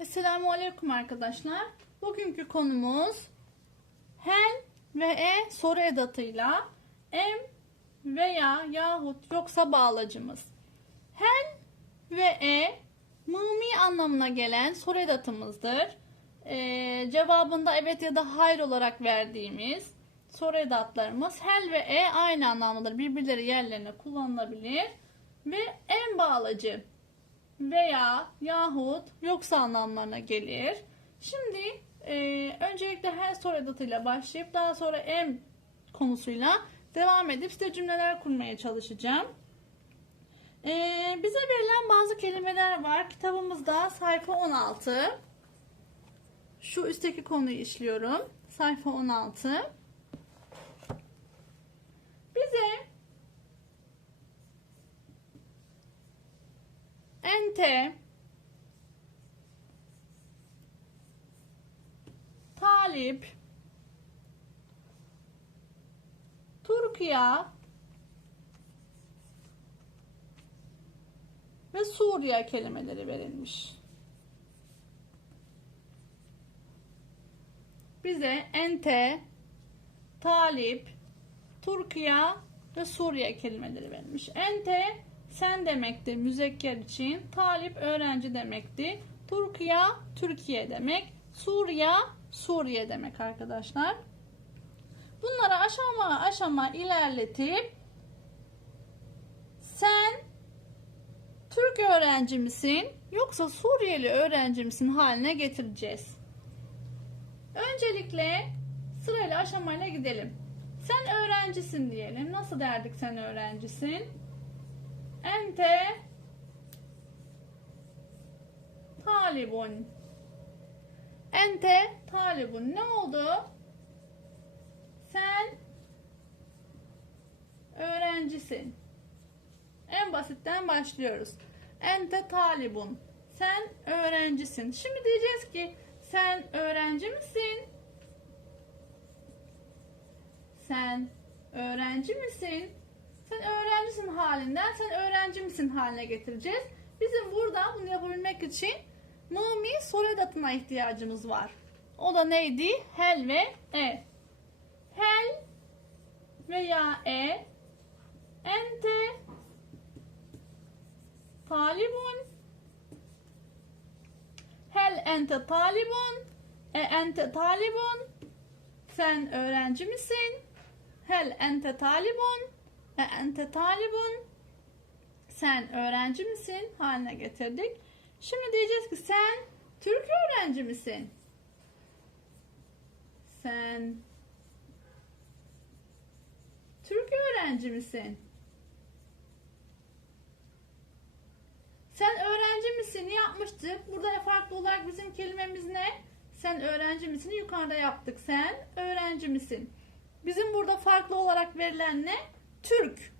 Esselamu Aleyküm arkadaşlar. Bugünkü konumuz hel ve e soru edatıyla em veya yahut yoksa bağlacımız. Hel ve e mımi anlamına gelen soru edatımızdır. Ee, cevabında evet ya da hayır olarak verdiğimiz soru edatlarımız hel ve e aynı anlamdadır. Birbirleri yerlerine kullanılabilir. Ve en bağlacı veya yahut yoksa anlamlarına gelir. Şimdi e, öncelikle her soru edatıyla başlayıp daha sonra em konusuyla devam edip size cümleler kurmaya çalışacağım. E, bize verilen bazı kelimeler var. Kitabımızda sayfa 16. Şu üstteki konuyu işliyorum. Sayfa 16. Bize ente talip Türkiye ve Suriye kelimeleri verilmiş. Bize ente, talip, Türkiye ve Suriye kelimeleri verilmiş. Ente sen demekti müzekker için. Talip öğrenci demekti. Türkiye Türkiye demek. Suriye Suriye demek arkadaşlar. Bunları aşama aşama ilerletip sen Türk öğrenci misin yoksa Suriyeli öğrenci misin haline getireceğiz. Öncelikle sırayla aşamayla gidelim. Sen öğrencisin diyelim. Nasıl derdik sen öğrencisin? Ente talibun. Ente talibun. Ne oldu? Sen öğrencisin. En basitten başlıyoruz. Ente talibun. Sen öğrencisin. Şimdi diyeceğiz ki sen öğrenci misin? Sen öğrenci misin? Sen öğrencisin halinden sen öğrenci misin haline getireceğiz. Bizim burada bunu yapabilmek için mumi soru edatına ihtiyacımız var. O da neydi? Hel ve e. Hel veya e ente talibun hel ente talibun e ente talibun sen öğrenci misin? Hel ente talibun e ente talibun sen öğrenci misin haline getirdik. Şimdi diyeceğiz ki sen Türk öğrenci misin? Sen Türk öğrenci misin? Sen öğrenci misin yapmıştık. Burada farklı olarak bizim kelimemiz ne? Sen öğrenci misin? Yukarıda yaptık. Sen öğrenci misin? Bizim burada farklı olarak verilen ne? Türk.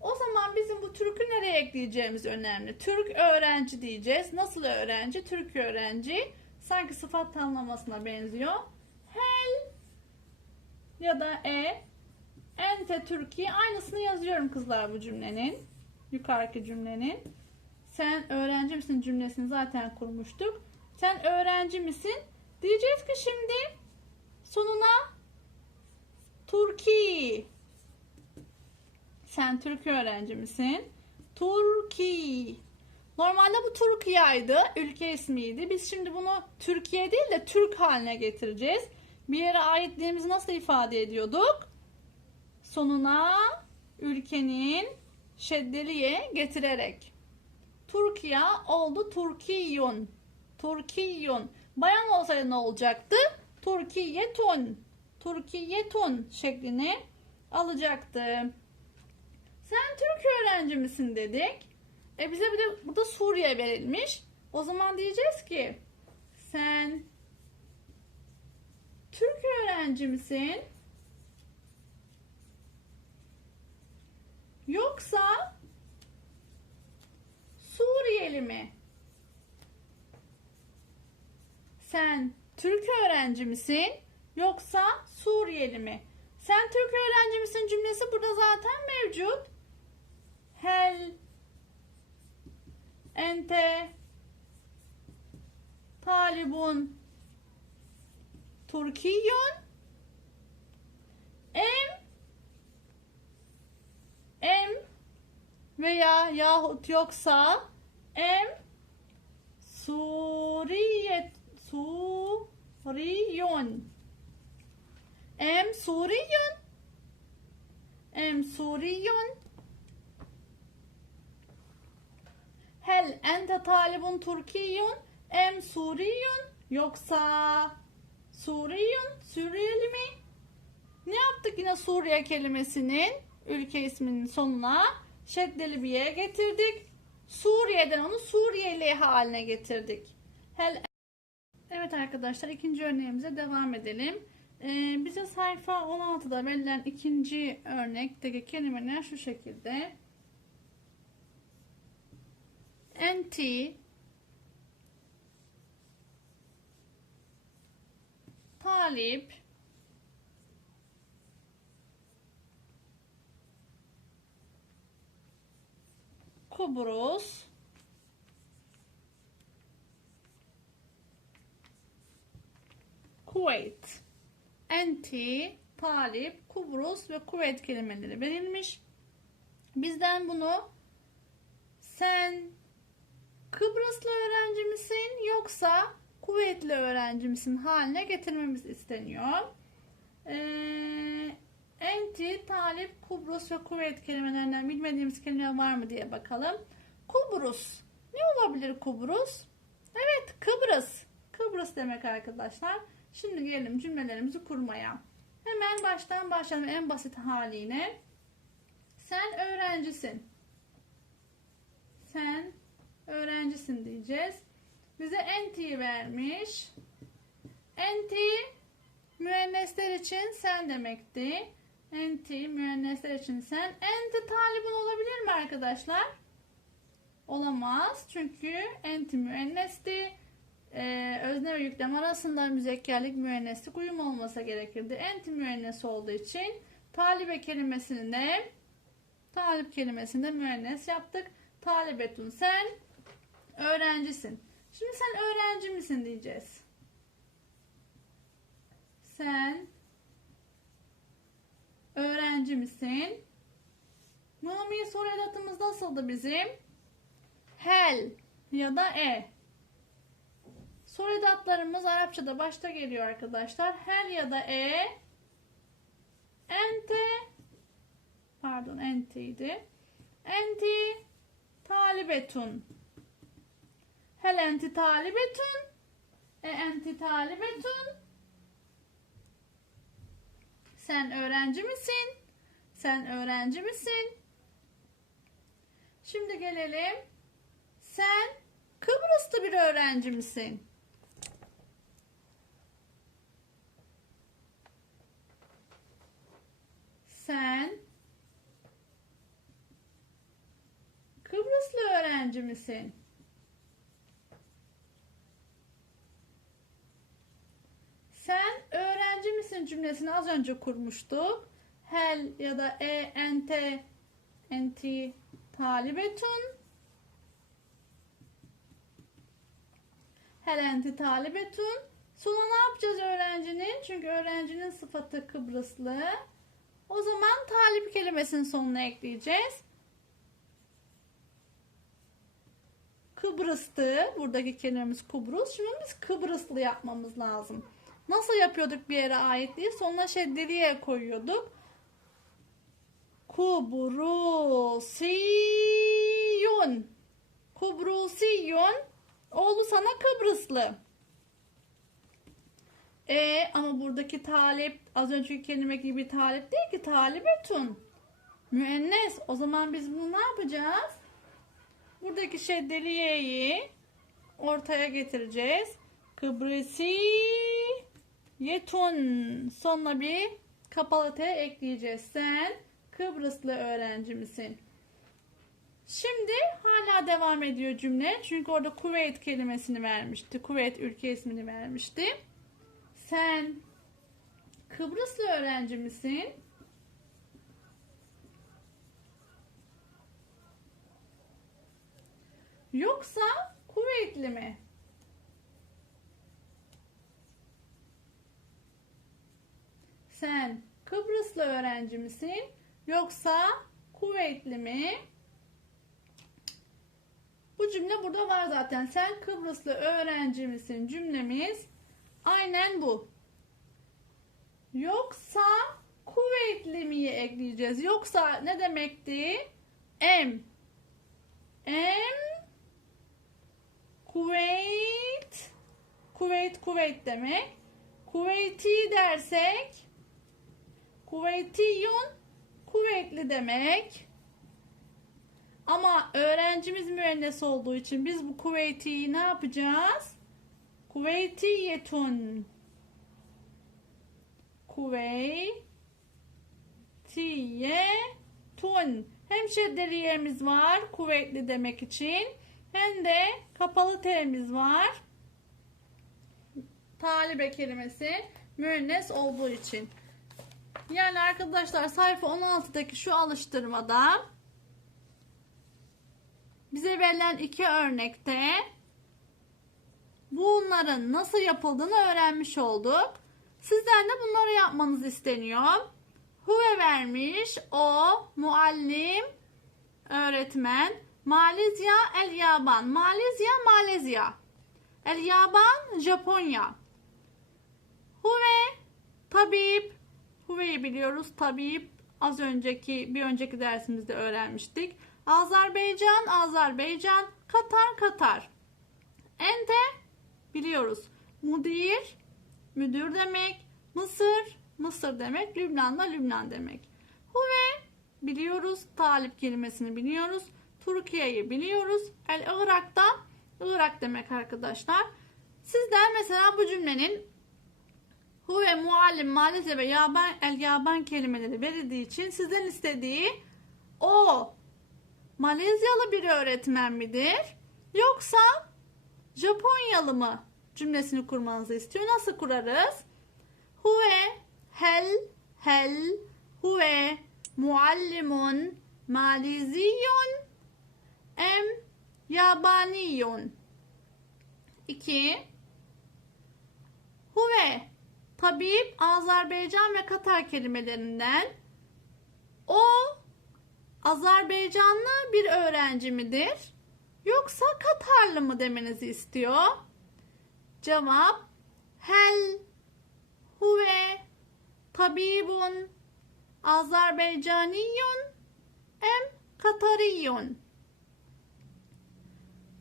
O zaman bizim bu Türk'ü nereye ekleyeceğimiz önemli. Türk öğrenci diyeceğiz. Nasıl öğrenci? Türk öğrenci. Sanki sıfat tanımlamasına benziyor. Hel ya da e ente Türkiye aynısını yazıyorum kızlar bu cümlenin. Yukarıki cümlenin. Sen öğrenci misin cümlesini zaten kurmuştuk. Sen öğrenci misin? Diyeceğiz ki şimdi sonuna Turki. Sen Türk öğrenci misin? Turki. Normalde bu Türkiye'ydi. Ülke ismiydi. Biz şimdi bunu Türkiye değil de Türk haline getireceğiz. Bir yere aitliğimizi nasıl ifade ediyorduk? Sonuna ülkenin şeddeliye getirerek. Türkiye oldu Türkiyun. Türkiyun. Bayan olsaydı ne olacaktı? Türkiyetun. Türkiyetun şeklini alacaktı. Sen Türk öğrenci misin dedik. E bize bir de burada Suriye verilmiş. O zaman diyeceğiz ki sen Türk öğrenci misin? Yoksa Suriyeli mi? Sen Türk öğrenci misin? Yoksa Suriyeli mi? Sen Türk öğrenci misin cümlesi burada zaten mevcut. Hel. Ente. Talibun. Türkiyon em. Em. Veya yahut yoksa em. Suriye Suriyon em Suriyon em Suriyon Hel ente talibun Türkiyun em Suriyun yoksa Suriyun Suriyeli mi? Ne yaptık yine Suriye kelimesinin ülke isminin sonuna şeddeli bir ye getirdik. Suriye'den onu Suriyeli haline getirdik. Hel Evet arkadaşlar ikinci örneğimize devam edelim. Ee, bize sayfa 16'da verilen ikinci örnekteki kelimeler şu şekilde. Enti Talip Kıbrıs Kuveyt Enti, Talip, Kıbrıs ve Kuveyt kelimeleri verilmiş. Bizden bunu sen Kıbrıslı öğrenci misin yoksa Kuveytli öğrenci misin haline getirmemiz isteniyor. Ee, enti, talip, Kıbrıs ve Kuveyt kelimelerinden bilmediğimiz kelime var mı diye bakalım. Kıbrıs. Ne olabilir Kıbrıs? Evet Kıbrıs. Kıbrıs demek arkadaşlar. Şimdi gelelim cümlelerimizi kurmaya. Hemen baştan başlayalım en basit haliyle. Sen öğrencisin. Sen öğrencisin diyeceğiz. Bize enti vermiş. Enti müennesler için sen demekti. Enti müennesler için sen. Enti talibun olabilir mi arkadaşlar? Olamaz. Çünkü enti müennesti. Ee, özne ve yüklem arasında müzekkerlik müenneslik uyum olmasa gerekirdi. Enti müennes olduğu için talibe kelimesini de talip kelimesini de müennes yaptık. Talibetun sen öğrencisin. Şimdi sen öğrenci misin diyeceğiz. Sen öğrenci misin? Numi soru edatımız nasıldı bizim? Hel ya da e. Soru edatlarımız Arapçada başta geliyor arkadaşlar. Hel ya da e. Ente pardon enteydi. Enti talibetun. Hel enti talibetun? E enti talibetun? Sen öğrenci misin? Sen öğrenci misin? Şimdi gelelim. Sen Kıbrıs'ta bir öğrenci misin? Sen Kıbrıslı öğrenci misin? Sen öğrenci misin cümlesini az önce kurmuştuk. Hel ya da e ente enti talibetun. Hel enti talibetun. Sonra ne yapacağız öğrencinin? Çünkü öğrencinin sıfatı Kıbrıslı. O zaman talip kelimesinin sonuna ekleyeceğiz. Kıbrıs'tı. Buradaki kelimemiz Kıbrıs. Şimdi biz Kıbrıslı yapmamız lazım. Nasıl yapıyorduk bir yere ait değil? Sonuna şeddeliye koyuyorduk. Kubrusiyun. Kubrusiyun. Oldu sana Kıbrıslı. E ama buradaki talip az önceki kelime gibi talip değil ki talibetun. Müennes. O zaman biz bunu ne yapacağız? Buradaki şeddeli y'yi ortaya getireceğiz. Kıbrısi yetun. Sonuna bir kapalı T ekleyeceğiz. Sen Kıbrıslı öğrenci misin? Şimdi hala devam ediyor cümle. Çünkü orada Kuveyt kelimesini vermişti. Kuveyt ülke ismini vermişti. Sen Kıbrıslı öğrenci misin? Yoksa kuvvetli mi? Sen Kıbrıslı öğrenci misin? Yoksa kuvvetli mi? Bu cümle burada var zaten. Sen Kıbrıslı öğrenci misin cümlemiz aynen bu. Yoksa Kuveytli miyi ekleyeceğiz. Yoksa ne demekti? Em. Em. Kuveyt. Kuveyt Kuveyt demek. Kuveyti dersek Kuveytiyun kuvvetli demek. Ama öğrencimiz müennes olduğu için biz bu kuvvetiyi ne yapacağız? Kuvvetiyetun. Kuvvetiyetun. Hem şedderiyemiz var kuvvetli demek için hem de kapalı T'miz var. Talibe kelimesi müennes olduğu için. Yani arkadaşlar sayfa 16'daki şu alıştırmada bize verilen iki örnekte bunların nasıl yapıldığını öğrenmiş olduk. Sizden de bunları yapmanız isteniyor. Huve vermiş o muallim öğretmen Malezya el Yaban Malezya Malezya el Yaban Japonya Huve tabip Huve'yi biliyoruz. Tabip az önceki bir önceki dersimizde öğrenmiştik. Azerbaycan Azerbaycan Katar Katar Ente biliyoruz. Mudir müdür demek. Mısır Mısır demek. Lübnan da Lübnan demek. Huve biliyoruz. Talip kelimesini biliyoruz. Türkiye'yi biliyoruz. El Irak'ta Irak demek arkadaşlar. Sizden mesela bu cümlenin Huve muallim Malezya ve yaban el yaban kelimeleri verildiği için sizden istediği o Malezyalı bir öğretmen midir? Yoksa Japonyalı mı? Cümlesini kurmanızı istiyor. Nasıl kurarız? Huve hel hel huve muallimun malezyun em yabaniyun 2 Huve tabip Azerbaycan ve Katar kelimelerinden o Azerbaycanlı bir öğrenci midir? Yoksa Katarlı mı demenizi istiyor? Cevap hel huve tabibun Azerbaycaniyun em Katariyun.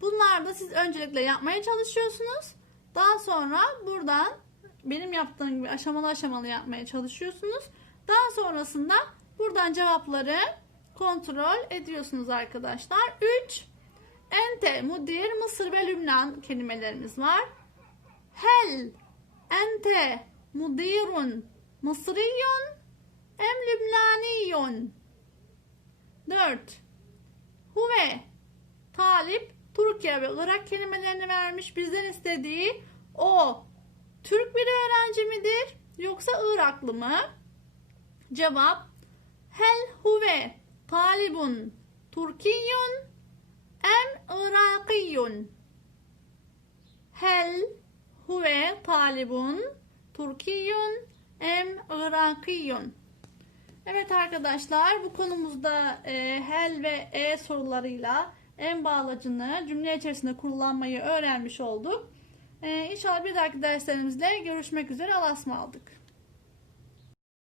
Bunlar da siz öncelikle yapmaya çalışıyorsunuz. Daha sonra buradan benim yaptığım gibi aşamalı aşamalı yapmaya çalışıyorsunuz. Daha sonrasında buradan cevapları kontrol ediyorsunuz arkadaşlar. 3. Ente, mudir, Mısır ve Lübnan kelimelerimiz var. Hel, ente, mudirun, Mısriyun, em Lübnaniyun. 4. Huve, talip, Türkiye ve Irak kelimelerini vermiş. Bizden istediği o Türk bir öğrenci midir yoksa Iraklı mı? Cevap Hel huve talibun Türkiyun em Irakiyun Hel huve talibun Türkiyun em Irakiyun Evet arkadaşlar bu konumuzda e, hel ve e sorularıyla en bağlacını cümle içerisinde kullanmayı öğrenmiş olduk. Ee, inşallah bir dahaki derslerimizle görüşmek üzere. Allah'a ısmarladık.